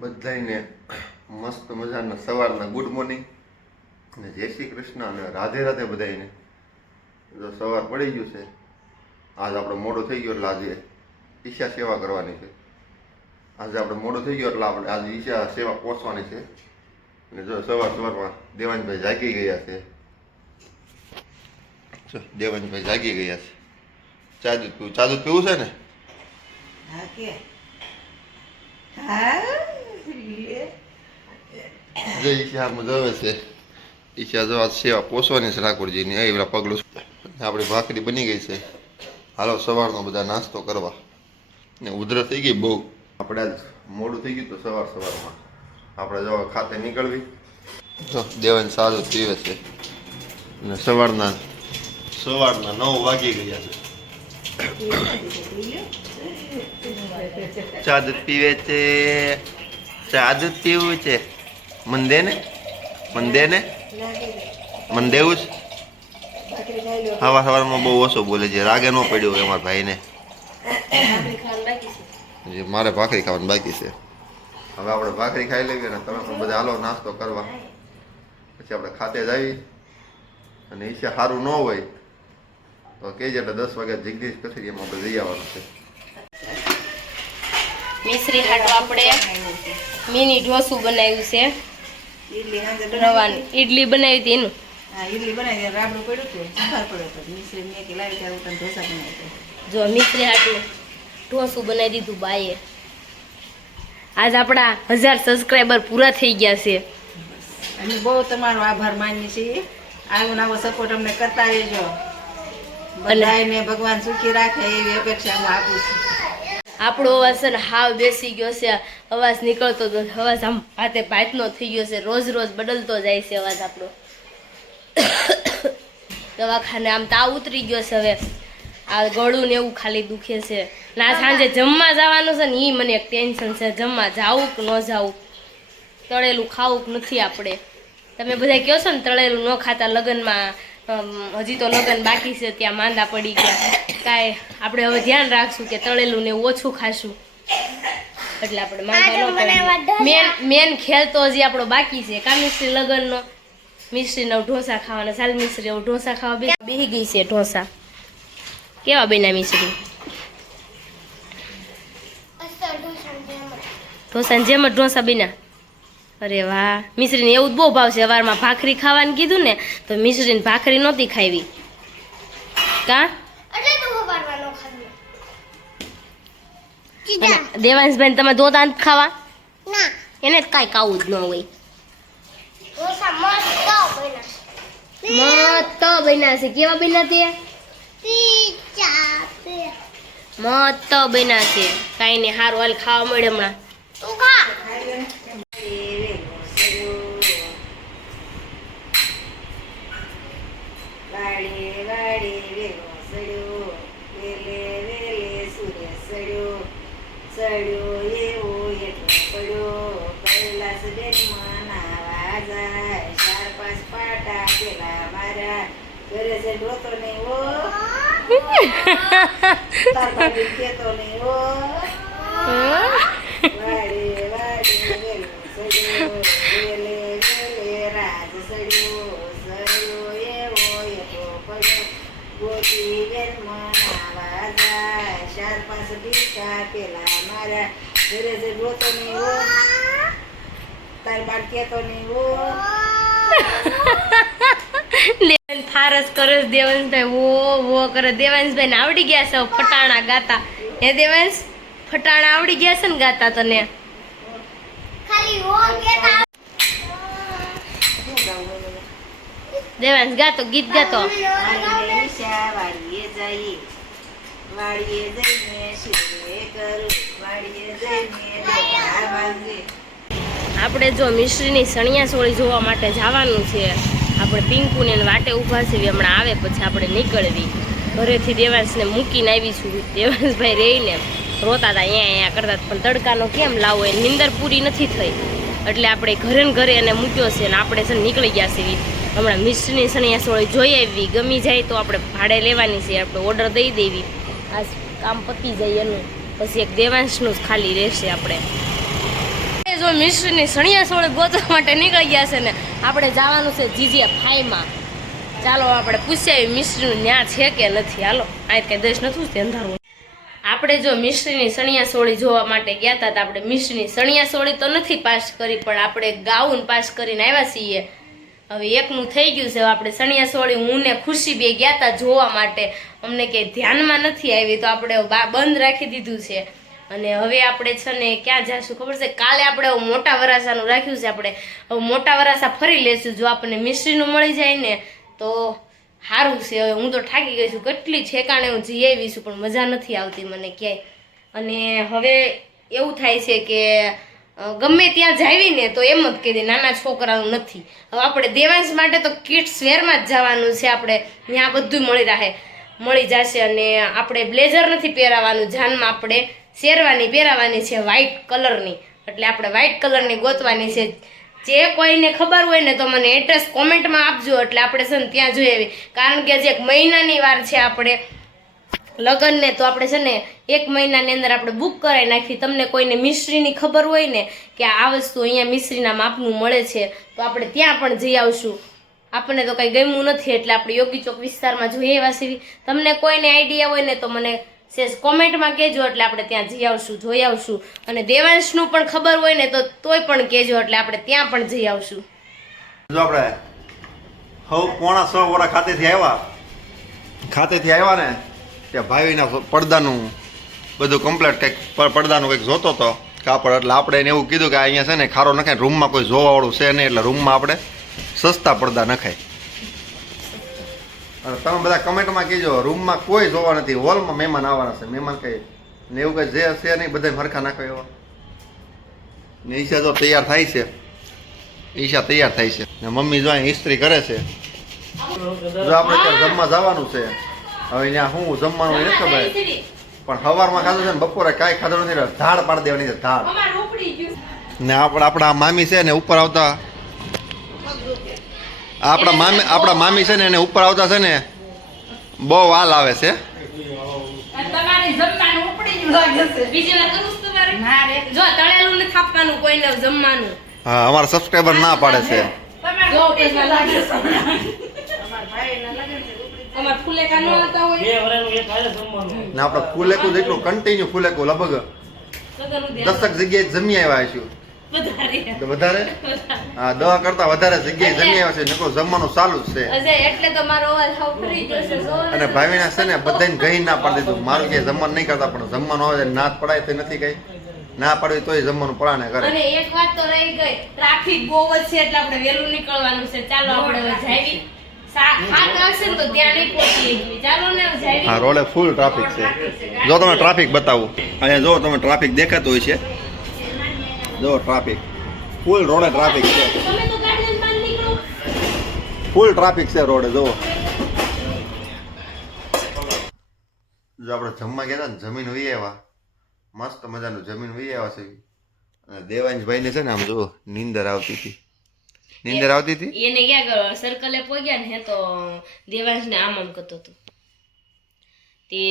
બધાઈને મસ્ત મજાના સવારના ગુડ મોર્નિંગ અને જય શ્રી કૃષ્ણ અને રાધે રાધે બધાઈને. જો સવાર પડી ગયું છે, આજ આપણે મોડું થઈ ગયું એટલે આજે ઈશા સેવા કરવાની છે. આજે આપણે મોડું થઈ ગયું એટલે આપણે આજે ઈશા સેવા પહોંચવાની છે. અને જો સવારમાં દેવાનભાઈ જાગી ગયા છે. દેવાનભાઈ જાગી ગયા છે. ચા દૂધ પીવું છે ને? જે ઈશા આમ જોવે છે, ઈશા જો સેવા પોસવાની છે ઠાકોરજીની. એ પેલા પગલું આપણી ભાખરી બની ગઈ છે. હાલો સવારનો બધા નાસ્તો કરવા. ને ઉધરસ થઈ ગઈ બહુ. આપણે આજ મોડું થઈ ગયું તો સવારમાં આપણે જો ખાતે નીકળવી. તો દેવાન સારું પીવે છે અને સવારના 9 વાગી ગયા છે. ચા દૂધ પીવે છે. ચા દૂધ પીવું છે. મન દે ને મન દેવું જ. સવારમાં બહુ ઓછો બોલે છે. રાગે ન પડ્યો હોય અમારા ભાઈને. મારે ભાખરી ખાવાની બાકી છે. હવે આપણે ભાખરી ખાઈ લેવી ને તમે પણ બધા હાલો નાસ્તો કરવા. પછી આપણે ખાતે જ આવી અને ઈચ્છા સારું ન હોય તો કહેજે એટલે 10 વાગ્યા જગદીશ કથિરી એમાં આપણે જઈ આવવાનું છે. મિશ્રી હાટો આપણે મિની ઢોસું બનાવ્યું છે. રવાની ઈડલી બનાવી હતી એનું. ઈડલી બનાવી રાબડું પડ્યું હતું, સુખાર પડ્યો હતો. મિશ્રી મેં કે લાવી ત્યારે હું ઢોસા બનાવી. જો મિશ્રી હાટું ઢોસું બનાવી દીધું બાઈએ. આજ આપણા 1000 સબસ્ક્રાઈબર પૂરા થઈ ગયા છે. અમે બહુ તમારો આભાર માનીએ છીએ. આવો નવો સપોર્ટ અમને કરતા રહેજો. બધાને ભગવાન સુખી રાખે એવી અપેક્ષા હું આપું છું. આપણો અવાજ છે ને હાવ બેસી ગયો છે. અવાજ નીકળતો તો અવાજ આમ ભાતે ભાતનો થઈ ગયો છે. રોજ બદલતો જાય છે અવાજ આપણો. દવાખાને આમ તાવ ઉતરી ગયો છે. હવે આ ગળું ને એવું ખાલી દુખે છે. ના સાંજે જમવા જવાનું છે ને એ મને એક ટેન્શન છે. જમવા જાવું કે ન જાવું, તળેલું ખાવું કે નથી. આપણે તમે બધા કહો છો ને તળેલું ન ખાતા લગ્નમાં. હજી તો લગ્ન બાકી છે ત્યાં માંદા પડી ગયા. કાંઈ આપણે હવે ધ્યાન રાખશું કે તળેલું ને ઓછું ખાશું એટલે આપણે માંદા ન પડીએ. મેન ખેલ તો હજી આપણો બાકી છે. કા મિશ્રી લગ્નનો મિશ્રીનો ઢોસા ખાવાના. ચાલ મિશ્રી હવે ઢોસા ખાવા બેસી ગઈ છે. ઢોસા કેવા બન્યા મિશ્રી? ઢોસાને જેમ જ ઢોસા બન્યા. અરે વાહ, મિશ્રીને એવું જ બહુ ભાવશે. સવારમાં ભાખરી ખાવાનું કીધું ને તો મિશ્રીને ભાખરી નહોતી ખાવી. કા દેવાંશભાઈ તમે દોતા ખાવા? એને જ કાંઈ ખાવું જ ન હોય. મસ્ત બન્યા છે. કેવા બન્યા તે? મસ્ત બન્યા છે. કાંઈ નહીં, સારું હાલ ખાવા મળે હમણાં. સડ્યો એવો એટલો પડ્યો કૈલાસ બેન મનાવા જાય. 4-5 પાટા પેલા મારા ઘરે છે ઢોતો નહીં હો. તાર ભાભી કેતો નહીં હો. વાડે વેલો સડ્યો વેલે રાજ સડ્યો એવો એટલો પડ્યો ગોપી બેન મનાવા જાય. 4-5 બીજા પેલા મારા ઘરે છે ઢોતો નહીં હો. તાર બાળ કેતો નહીં હો. ફારસ કરે છે દેવાંશભાઈ. વો કરે. દેવાંશભાઈ ને આવડી ગયા છે ફટાણા ગાતા. હે દેવાંશ, ફટાણા આવડી ગયા છે ને ગાતા તને? દેવાંશ ગાતો, ગીત ગાતો. વાડીએ જઈએ, વાડીએ જઈને શિરે કરું, વાડીએ જઈને આપણે જો મિશ્રીની સણિયા સોળી જોવા માટે જવાનું છે. આપણે પિંકુને વાટે ઊભા છીએ. હમણાં આવે પછી આપણે નીકળવી. ઘરેથી દેવાંશને મૂકીને આવીશું. દેવાંશભાઈ રહીને રોતા હતા, અહીંયા કરતા. પણ તડકાનો કેમ લાવો, એ નીંદર પૂરી નથી થઈ એટલે આપણે ઘરે ને ઘરે એને મૂક્યો છે ને આપણે છે નીકળી ગયા છીએ. હમણાં મિશ્રીની સણિયા સોળી જોઈ આવી. ગમી જાય તો આપણે ભાડે લેવાની છે. આપણે ઓર્ડર દઈ દેવી. આ કામ પતી જાય એનું. પછી એક દેવાંશનું જ ખાલી રહેશે. આપણે જો મિશ્રીની સણિયા સોળી ગોતવા માટે નીકળી ગયા છે ને આપણે જવાનું છે જીજે ફાઈમાં. ચાલો આપણે પૂછીએ મિશ્રીનું ન્યા છે કે નથી. હાલો આ કઈ દેશ નથી અંધારું. આપણે જો મિશ્રીની સણિયા સોળી જોવા માટે ગયા હતા તો આપણે મિશ્રીની સણિયા સોળી તો નથી પાસ કરી, પણ આપણે ગાઉન પાસ કરીને આવ્યા છીએ. હવે એકનું થઈ ગયું છે. આપણે સણિયા સોળી હું ને ખુશી બે ગયા હતા જોવા માટે, અમને કંઈ ધ્યાનમાં નથી આવી તો આપણે બંધ રાખી દીધું છે. અને હવે આપણે છે ને ક્યાં જઈશું ખબર છે? કાલે આપણે મોટા વરાસાનું રાખ્યું છે. આપણે હવે મોટા વરાસા ફરી લેશું. જો આપણને મિશ્રીનું મળી જાય ને તો સારું છે. હવે હું તો થાકી ગઈ છું, કેટલી ઠેકાણે હું જઈ આવી છું પણ મજા નથી આવતી મને ક્યાંય. અને હવે એવું થાય છે કે ગમે ત્યાં જાવી ને તો એમ જ કહી દે નાના છોકરાનું નથી. હવે આપણે દેવાંશ માટે તો કિડ્સ વેરમાં જ જવાનું છે. આપણે ત્યાં બધું મળી જશે. અને આપણે બ્લેઝર નથી પહેરાવાનું, જાનમાં આપણે શેરવાની પહેરાવાની છે વ્હાઈટ કલરની. એટલે આપણે વ્હાઈટ કલરની ગોતવાની છે. જે કોઈને ખબર હોય ને તો મને એડ્રેસ કોમેન્ટમાં આપજો, એટલે આપણે છે ને ત્યાં જોઈ આવી. કારણ કે જે 1 મહિનાની વાર છે આપણે લગ્નને, તો આપણે છે ને 1 મહિનાની અંદર આપણે બુક કરાવી નાખી. તમને કોઈને મિશ્રીની ખબર હોય ને કે આ વસ્તુ અહીંયા મિશ્રીના માપનું મળે છે તો આપણે ત્યાં પણ જઈ આવશું. આપણને તો કંઈ ગમ્યું નથી એટલે આપણે યોગી ચોક વિસ્તારમાં જોઈએ એવા છીએ. તમને કોઈને આઈડિયા હોય ને તો મને કોમેન્ટમાં કહેજો, એટલે આપણે ત્યાં જઈ આવશું, જોઈ આવશું. અને દેવાંશનું પણ ખબર હોય ને તો તોય પણ કહેજો, એટલે આપણે ત્યાં પણ જઈ આવશું. જો આપણે હવે 6:15 વર્ષ ખાતેથી આવ્યા ને ત્યાં ભાઈના પડદાનું બધું કમ્પ્લીટ કંઈક પડદાનું કંઈક જોતો હતો કાપડ. એટલે આપણે એને એવું કીધું કે અહીંયા છે ને ખારો નખાય, રૂમમાં કોઈ જોવાવાળું છે નહીં, એટલે રૂમમાં આપણે સસ્તા પડદા નખાય. અને તમે બધા કમેન્ટમાં કહેજો રૂમમાં કોઈ જોવા નથી, હોલમાં મહેમાન આવવાના છે. મહેમાન કંઈ ને એવું કંઈ જે છે નહીં, બધા હરખા નાખો એવા. ને ઈશા જો તૈયાર થાય છે, ઈશા તૈયાર થાય છે ને મમ્મી જો અહીં ઇસ્ત્રી કરે છે. જો આપણે ત્યાં જમવા જવાનું છે. હવે ત્યાં શું જમવાનું એ નથી ખબર, પણ સવારમાં ખાધું છે ને બપોરે કાંઈ ખાધું નથી, ધાડ પાડી દેવાની છે ધાડ. ને આપણા મામી છે ને ઉપર આવતા, આપણા મામી છે ને એને ઉપર આવતા છે ને બહુ વાલ આવે છે. હા, અમારા સબસ્ક્રાઈબર ના પાડે છે. ને આપણે ફૂલેકું જેટલું કન્ટિન્યુ ફૂલેકું લગભગ 10 જગ્યાએ જમી આવ્યા છું. વધારે? હા, 10 કરતા વધારે જગ્યાએ જમી આવ્યા છે. નકો જમવાનું ચાલુ જ છે. એટલે તો મારો અવાજ હાવ ફરી ગયો છે. અને ભાવીના છે ને બધાને ગઈ ના પાડી દીધું. મારું કે જમવાનું નહીં કરતા, પણ જમવાનું આવે ના પડાય તો નથી કઈ. ના પાડવી તોય જમવાનું પડાને કરે. અને એક વાત તો રહી ગઈ, ટ્રાફિક બહુ જ છે એટલે આપણે વહેલું નીકળવાનું છે. ચાલો આપણે હવે જાવી. 7 વાગશે ને તો ત્યાં નહીં પહોંચીએ. ચાલો ને જાવી. હા, રોડે ફૂલ ટ્રાફિક છે. જો તમે ટ્રાફિક બતાવું, અહીંયા જો તમે ટ્રાફિક દેખાતું હોય છે. જો ટ્રાફિક ફૂલ રોડે ટ્રાફિક છે. તમે તો ગાડી લઈને બહાર નીકળો. ફૂલ ટ્રાફિક છે રોડે. જો આપણે જમવા ગયા ને જમીન વહી આવ્યા, મસ્ત મજાનું જમીન વહી આવ્યા છે. અને દેવાંશભાઈ ને છે ને આમ જો નીંદર આવતી હતી. એને ક્યાં કરો સર્કલે પહોંચ્યા ને તો દેવાંશ ને આમ કરતો હતો. તે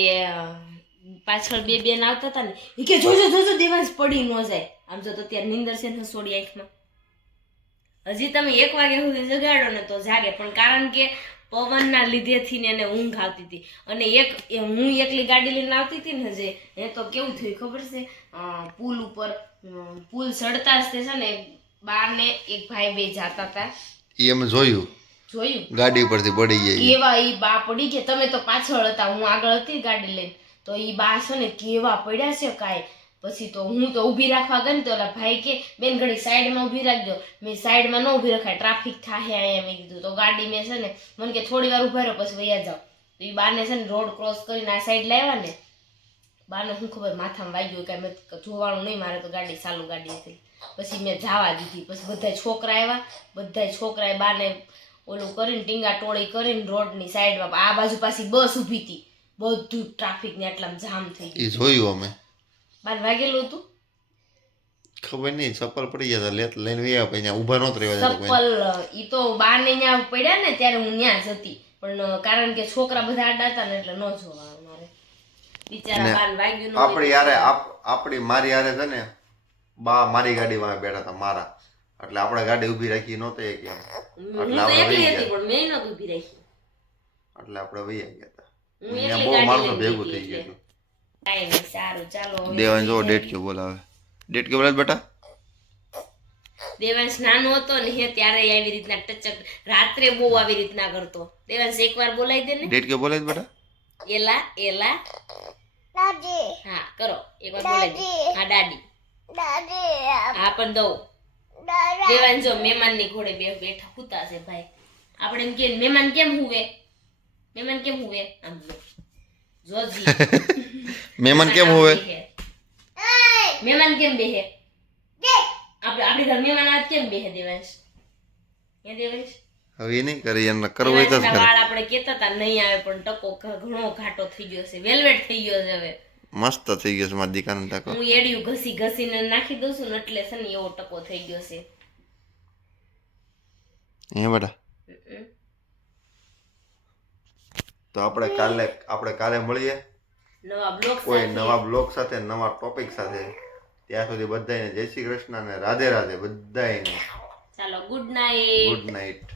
પાછળ બે બેન આવતા હતા ને એ કે જોજો દેવાંશ પડી ન જાય. આમ જો તો ત્યારે નીંદર છે ને સોડી આંખમાં. હજી તમે 1 વાગ્યા સુધી જગાડો ને તો જાગે, પણ કારણ કે પવનના લીધેથી ને એને ઊંઘ આવતી હતી. અને હું એકલી ગાડી લઈને આવતી હતી ને હજે એ તો કેવું થયું ખબર છે? પુલ ઉપર પુલ ચડતા જ છે ને બાર ને એક ભાઈ બે જાતા હતા. એમ જોયું ગાડી પરથી પડી ગઈ. કેવા ઈ બા પડી ગયા. તમે તો પાછળ હતા, હું આગળ હતી ગાડી લઈને. તો ઈ બા છે ને કેવા પડ્યા છે કાંઈ. પછી તો હું તો ઊભી રાખવા ગઈ ને તો ઓલા ભાઈ કે બેન ઘડી સાઈડમાં ઊભી રાખજો. મેં સાઈડમાં ન ઊભી રખાય, ટ્રાફિક થાય અહીંયા મેં કીધું. તો ગાડી મેં છે ને મને કે થોડી વાર ઊભા રહો પછી વયા જાઓ. તો એ બાને છે ને રોડ ક્રોસ કરીને આ સાઈડ લાવ્યા ને, બાને શું ખબર માથામાં વાગ્યું કાંઈ મેં જોવાનું નહીં, મારે તો ગાડી ચાલુ ગાડી હતી. પછી મેં જવા દીધી. પછી બધા છોકરા આવ્યા, બધા છોકરાએ બાને ઓલું કરીને ટીંગા ટોળી કરીને રોડની સાઈડમાં આ બાજુ પાછી બસ ઊભી હતી. બધું ટ્રાફિક ને એટલામાં જામ થઈ ગયું. એ જોયું અમે. બાર વાગેલું હતું ખબર નહીં, ચપ્પલ પડી ગયા લઈને વ્યા પછી ઊભા નહોત રહેવા. ચપ્પલ ઈ તો બાને ત્યાં પડ્યા ને ત્યારે હું ત્યાં જ હતી, પણ કારણ કે છોકરા બધા આડા હતા ને એટલે ન જોવા મારે. બિચારા બાર વાગ્યું. આપણી મારી યારે છે ને બા મારી ગાડીમાં બેઠા હતા મારા, એટલે આપણે ગાડી ઊભી રાખી નહોતી કે હું તો એકલી હતી પણ મેં નહોતું ઊભી રાખી. એટલે આપણે વહી ગયા હતા. હું અહીંયા એકલી બહુ ગાડી માણસો લઈને ભેગું ગઈ થઈ હતી ગયું. કાંઈ નહીં, સારું ચાલો હવે દેવાન જો સુઈ ડેટ જઈએ. ક્યો બોલાવે. ડેટ ક્યો બોલાવે બેટા? દેવાંશ નાનો હતો ને હે ત્યારે આવી રીતના ટચક રાત્રે બહુ આવી રીતના કરતો. દેવાંશ એકવાર બોલાવી દે ને. ડેટ ક્યો બોલાવે બેટા? એલા એલા હા કરો એકવાર બોલાવી દે. હા દાદી હા પણ દઉં. દેવાંશ જો મહેમાનની ઘોડે બેઠા હુતા છે ભાઈ. આપણે એમ કે મહેમાન કેમ હુવે, મહેમાન કેમ હુવે આમ જો જોજી મહેમાન કેમ હોવે? મહેમાન કેમ બેહે? આપણે ઘર મહેમાન આવે કેમ બેહે દેવાંશ? હે દેવાંશ? હવે એ નહીં કરે, એને કરવું હોય તો જ દેવાંશના કરે. વાળ આપણે કહેતા હતા નહીં આવે પણ ટકો ઘણો ઘાટો થઈ ગયો છે, વેલ્વેટ થઈ ગયો છે હવે. મસ્ત થઈ ગયો છે મારા દીકરાનો ટાકો. હું એડિયું ઘસી ઘસીને નાખી દઉં છું ને એટલે છે ને એવો ટકો થઈ ગયો છે. હે બેટા? તો આપણે કાલે મળીએ નવા બ્લોગ કોઈ નવા બ્લોગ સાથે, નવા ટોપિક સાથે. ત્યાં સુધી બધાને જય શ્રી કૃષ્ણ અને રાધે રાધે બધાને. ચાલો ગુડ નાઇટ. Good night.